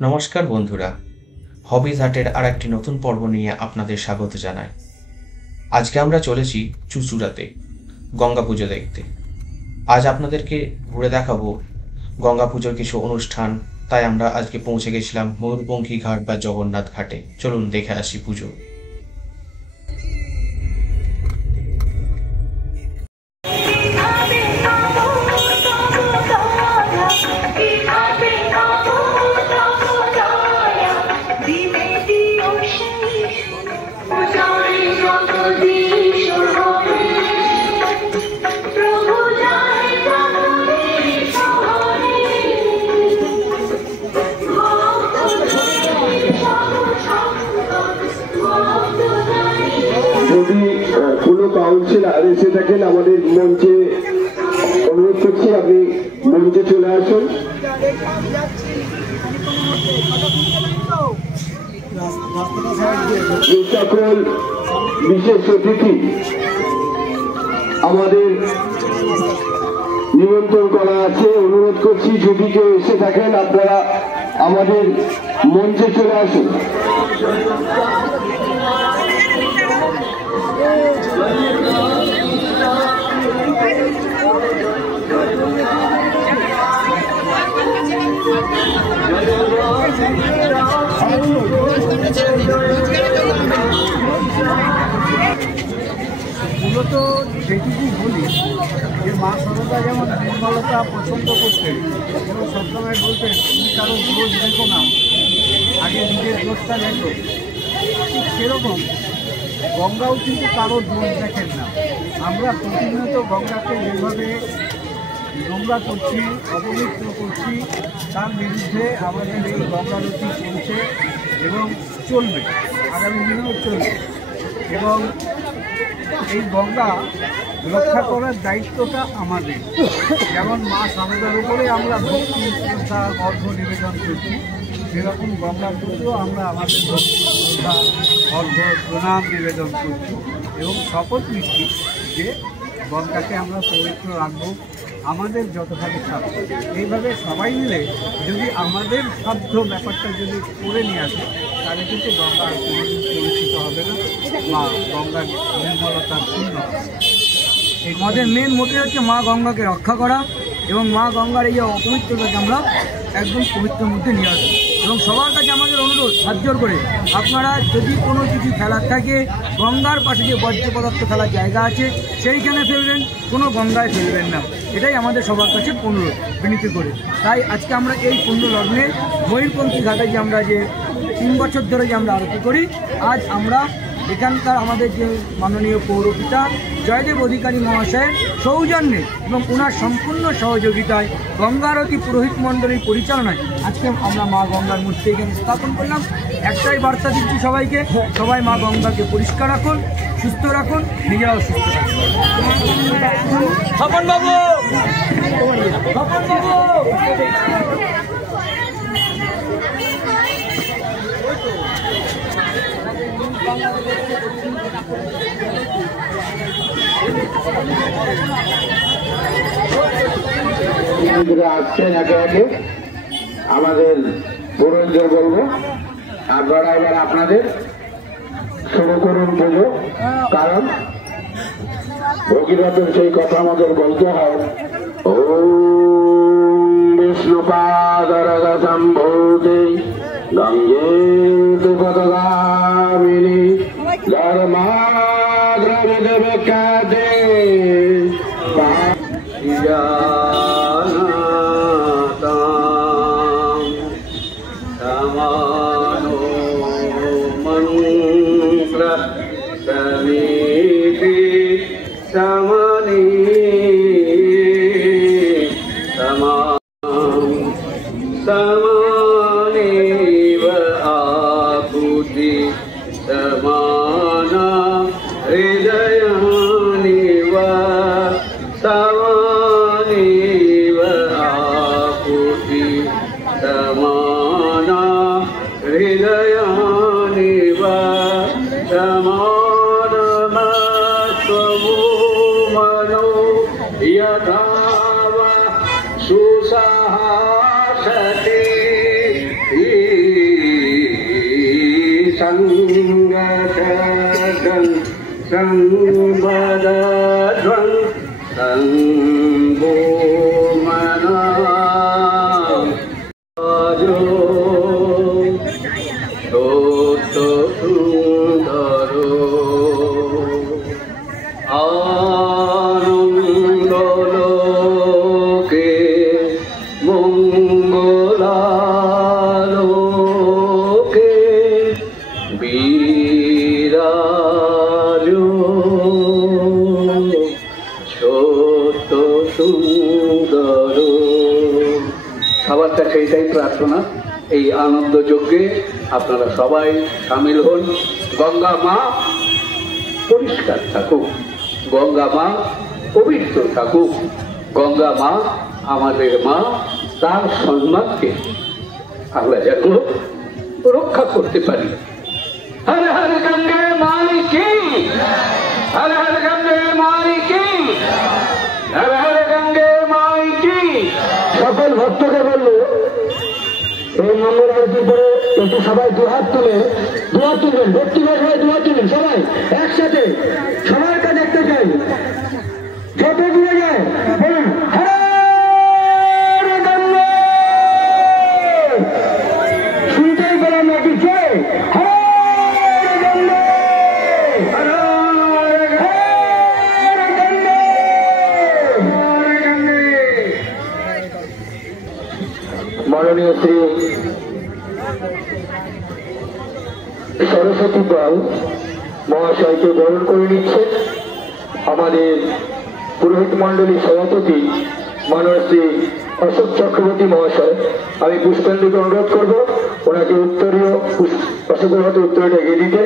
नमस्कार बंधुरा हबिज हाटेर और एक नतून पर्व निये आपनादेर स्वागत जानाई। आज के आमरा चलेछि चुचुड़ाते गंगा पुजो देखते। आज आपनादेरके घुरे देखाबो गंगा पुजोर किछु अनुष्ठान। ताई आमरा आजके पौंछे गेछिलाम मयूरपंखी घाट बा जगन्नाथ घाटे। चलुन देखे आसि पुजो। কাউন্সিলর এসে থাকেন আমাদের মঞ্চে, অনুরোধ করছি আপনি মঞ্চে চলে আসুন। এই সকল বিশেষ অতিথি আমাদের নিমন্ত্রণ করা আছে, অনুরোধ করছি যদি কেউ এসে থাকেন আপনারা আমাদের মঞ্চে চলে আসুন। মূলত যেটুকু বলি যে মা সরদা যেমন নির্মলতা পছন্দ করতেন এবং সবসময় বলতেন তুমি কারো দোষ দেখো না, আগে নিজের দোষটা দেখো। ঠিক সেরকম গঙ্গাও কিন্তু কারো দোষ দেখেন না। আমরা প্রতিনিয়ত গঙ্গাকে যেভাবে নোংরা করছি, অপবিত্র করছি, তার বিরুদ্ধে আমাদের এই গঙ্গারতি চলছে এবং চলবে, আগামী দিনেও চলবে। এবং এই গঙ্গা রক্ষা করার দায়িত্বটা আমাদের। যেমন মা সারদার উপরে আমরা ভক্তি শ্রদ্ধা অর্ঘ নিবেদন করছি, সেরকম গঙ্গার প্রতিও আমরা আমাদের ভক্তি শ্রদ্ধা অর্ঘ প্রণাম নিবেদন করছি এবং শপথ নিচ্ছি যে গঙ্গাকে আমরা পবিত্র রাখবো আমাদের যতভাবে সাধ্য। এইভাবে সবাই মিলে যদি আমাদের সাধ্য ব্যাপারটা যদি করে নিয়ে আসে তাহলে কিন্তু গঙ্গা কোনোদিন পরিচিত হবে না বা গঙ্গার নির্মলতার শূন্য হবে। আমাদের মেন মোটিভ হচ্ছে মা গঙ্গাকে রক্ষা করা এবং মা গঙ্গার এই অপবিত্রতাকে আমরা একদম পবিত্রের মধ্যে নিয়ে আসবো। এবং সবার কাছে আমাদের অনুরোধ হাত জোর করে, আপনারা যদি কোনো কিছু ফেলার থাকে গঙ্গার পাশে যে বর্জ্য পদার্থ ফেলার জায়গা আছে সেইখানে ফেলবেন, কোনো গঙ্গায় ফেলবেন না। এটাই আমাদের সবার কাছে অনুরোধ বিনীত করে। তাই আজকে আমরা এই পুণ্য লগ্নে ময়ূরপঙ্খী ঘাটে যে আমরা যে 3 বছর ধরে যে আমরা আরতি করি, আজ আমরা এখানকার আমাদের যে মাননীয় পৌরপিতা জয়দেব অধিকারী মহাশয়ের সৌজন্যে এবং ওনার সম্পূর্ণ সহযোগিতায় গঙ্গারতি পুরোহিত মণ্ডলীর পরিচালনায় আজকে আমরা মা গঙ্গার মূর্তি এখানে স্থাপন করলাম। একটাই বার্তা দিচ্ছি সবাইকে, সবাই মা গঙ্গাকে পরিষ্কার রাখুন, সুস্থ রাখুন, নিজেরাও সুস্থ রাখুন। স্বপন বাবু, স্বপন বাবু, আসছেন একে একে আমাদের পুরোহিতদের বলবো আপনারা এবার আপনাদের শুরু করুন পুজো। কারণ ভগীরথের সেই কথা আমাদের বলতে হয়, ওম বিষ্ণুপাদরগ সম্ভূতে গঙ্গে পদগামিনী ধর্মাদ্রবিদবিখ্যাতে यथा सुसहासते संगतं संवदध्वं संभूमना आजो सोत सुंदरो आनंदलोके मंगलालोके বিরাজো ছোট সুন্দর। সবার কাছে এটাই প্রার্থনা, এই আনন্দ যজ্ঞে আপনারা সবাই সামিল হন। গঙ্গা মা পরিষ্কার থাকুক, গঙ্গা মা পবিত্র থাকুক, গঙ্গা মা আমাদের মা, তার সম্মানকে আমরা যেন রক্ষা করতে পারি। हर हर गंगे माई की, हर हर गंगे माई की, हर हर गंगे माई की। সকল ভক্তকে বললো এই মঙ্গল আরতির পরে একটু সবাই দুহাত তুলবেন, ব্যক্তিগত হয়ে দুহাত তুলবেন, সবাই একসাথে সবাইকে দেখতে চাই, যত দূরে যায় বলুন হরে গঙ্গে, শুনতেই পেলাম নাকি কে মাননীয় শ্রী সরস্বতী পাল মহাশয়কে বরণ করে নিচ্ছেন আমাদের পুরোহিত মন্ডলীর সভাপতি মাননীয় শ্রী অশোক চক্রবর্তী মহাশয়। আমি পুষ্পাঞ্জলিকে অনুরোধ করব ওনাকে উত্তরীয় অশোকের মতো উত্তরটা এগিয়ে দিতে।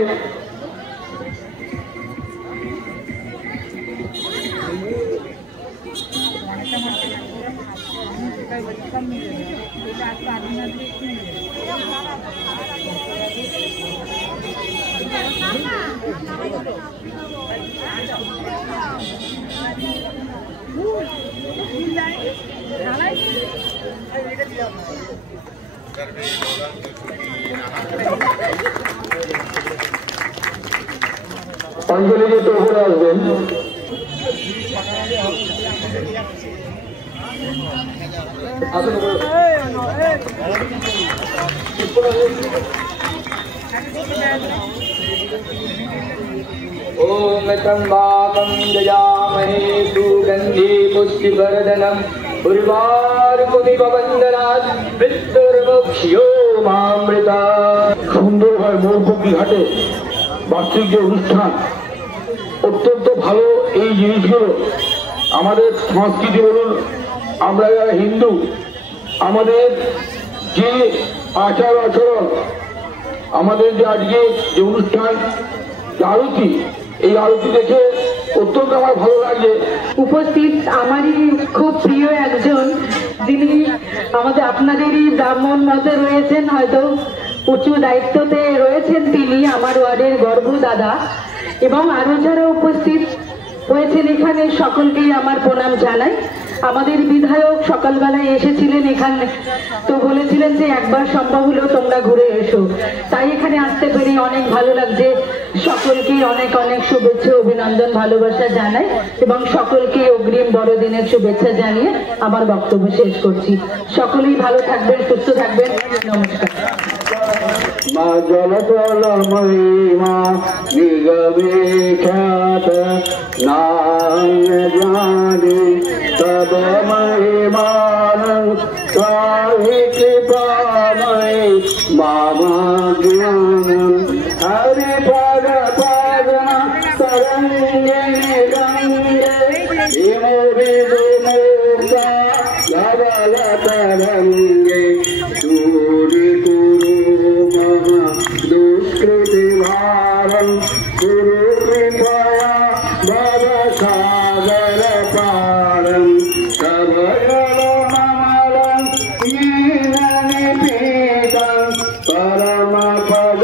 অঞ্জলি যেতে উপরে আসবেন। ओम त्र्यंबकं यजामहे सुगंधि पुष्टिवर्धनम् उर्वारुकमिव बन्धनात् मृत्युर्मुक्ष्योमामृता। সুন্দরভাবে মৌপকি ঘাটে বার্ষিক যে অনুষ্ঠান, অত্যন্ত ভালো এই জিনিসগুলো। আমাদের সংস্কৃতি বলুন, আমরা যারা হিন্দু, আমাদের যে আচার আচরণ, আমাদের যে আজকে যে অনুষ্ঠান আরতি, এই আরতি দেখে অত্যন্ত আমার ভালো লাগে। উপস্থিত আমারই খুব প্রিয় একজন, যিনি আমাদের আপনাদেরই ব্রাহ্মণ মতে রয়েছেন, হয়তো উঁচু দায়িত্বতে রয়েছেন, তিনি আমার ওয়ার্ডের গর্ব দাদা, এবং আরো যারা উপস্থিত হয়েছেন এখানে সকলকেই আমার প্রণাম জানাই। আমাদের বিধায়ক সকালবেলায় এসেছিলেন এখানে, তো বলেছিলেন যে একবার সম্ভব হলো তোমরা ঘুরে এসো, তাই এখানে আসতে পেরে অনেক ভালো লাগছে। সকলকে অনেক অনেক শুভেচ্ছা অভিনন্দন ভালোবাসা জানাই, এবং সকলকে অগ্রিম বড়দিনের শুভেচ্ছা জানিয়ে আমার বক্তব্য শেষ করছি। সকলেই ভালো থাকবেন, সুস্থ থাকবেন, নমস্কার। মা জলতলময়ী মা নিগমে খ্যাত নাম জানি তব মহিমান সাহি কৃপাময়ী মামা জ্ঞান হরি পদ পদনা তরঙ্গে গঙ্গে হিমে বিমুক্তা ধবল তরঙ্গে চূড়ি দুষ্কৃতি ভারম গুরু কৃপয়া ভব সাগর পারম সভয়নমলম নিপীতম পরম পদ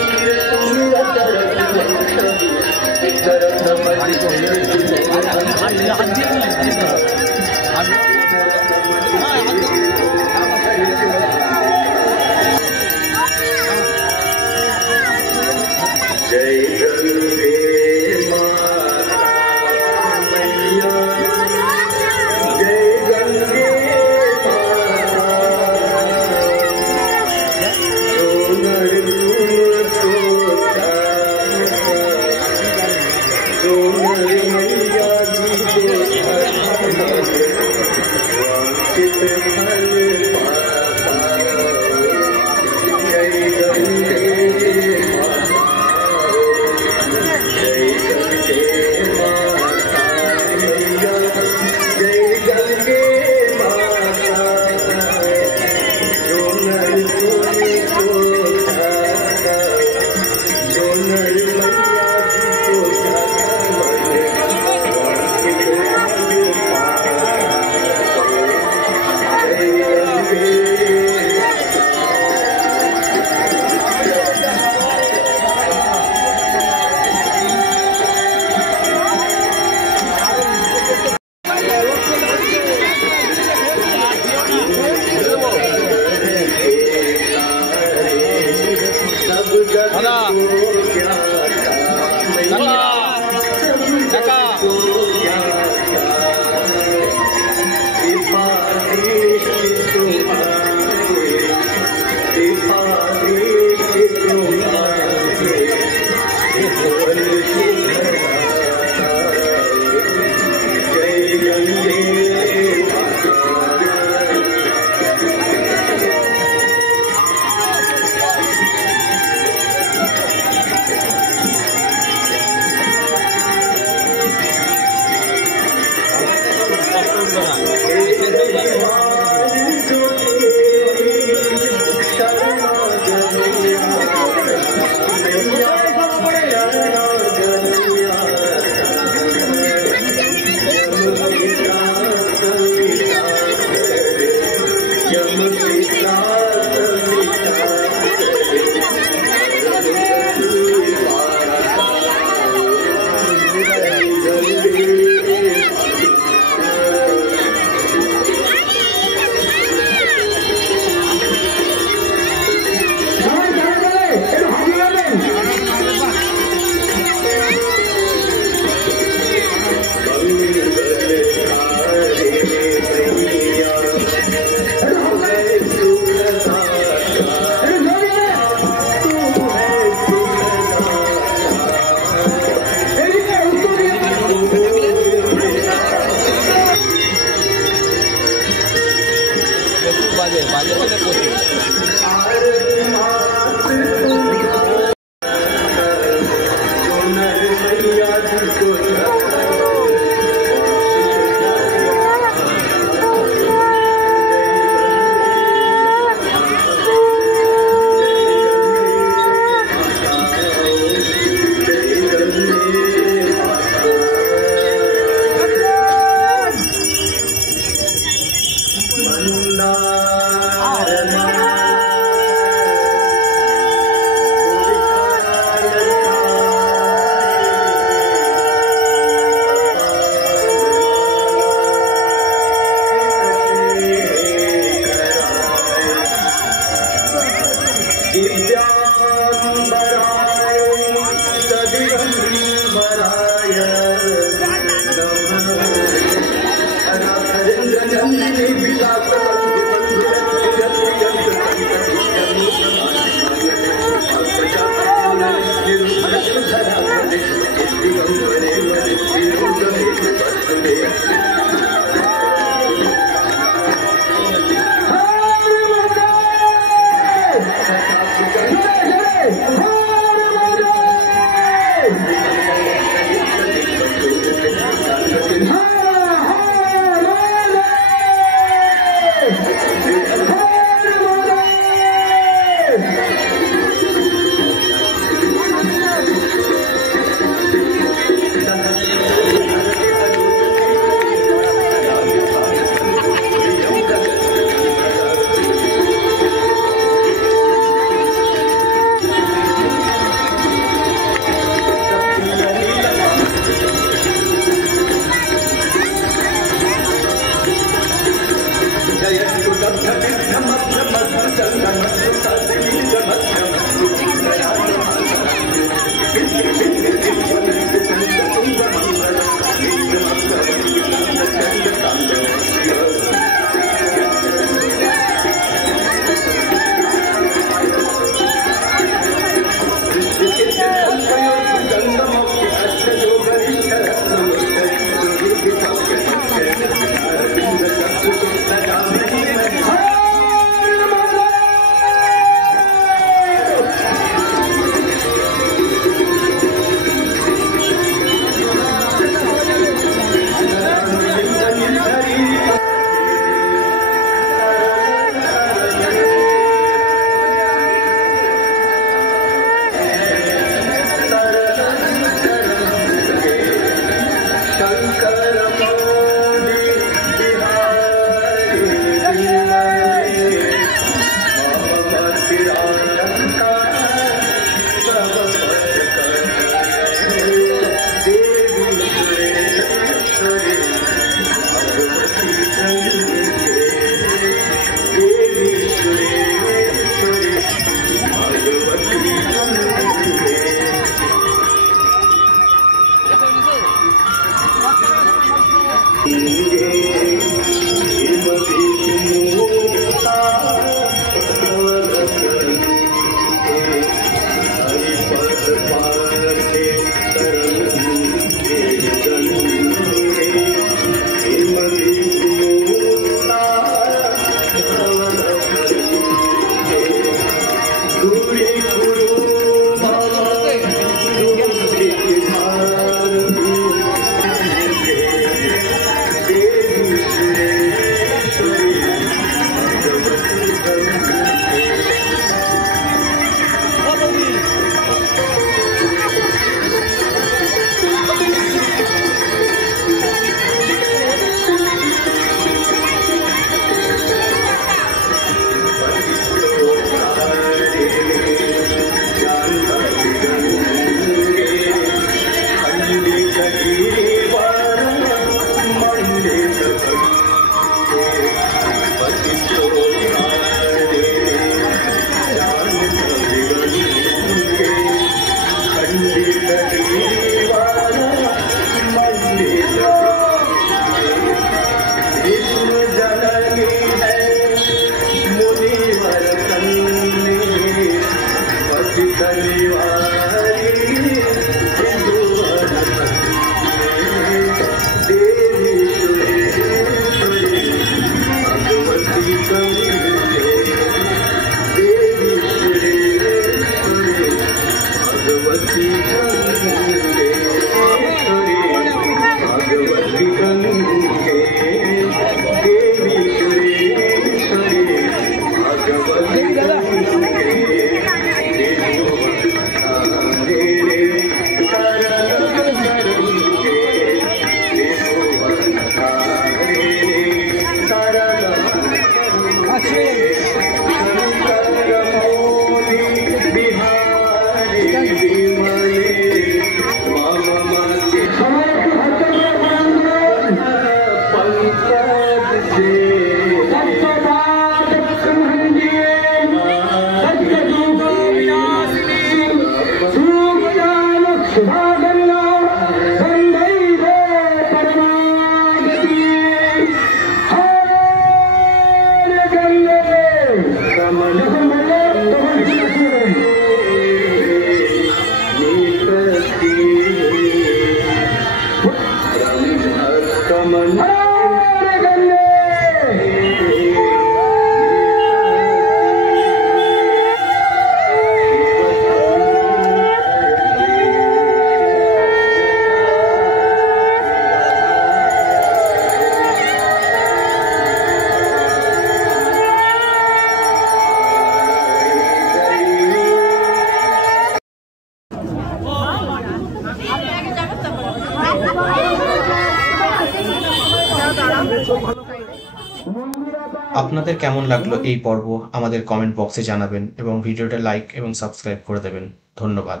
আপনাদের কেমন লাগলো এই পর্ব আমাদের কমেন্ট বক্সে জানাবেন এবং ভিডিওটা লাইক এবং সাবস্ক্রাইব করে দেবেন। ধন্যবাদ।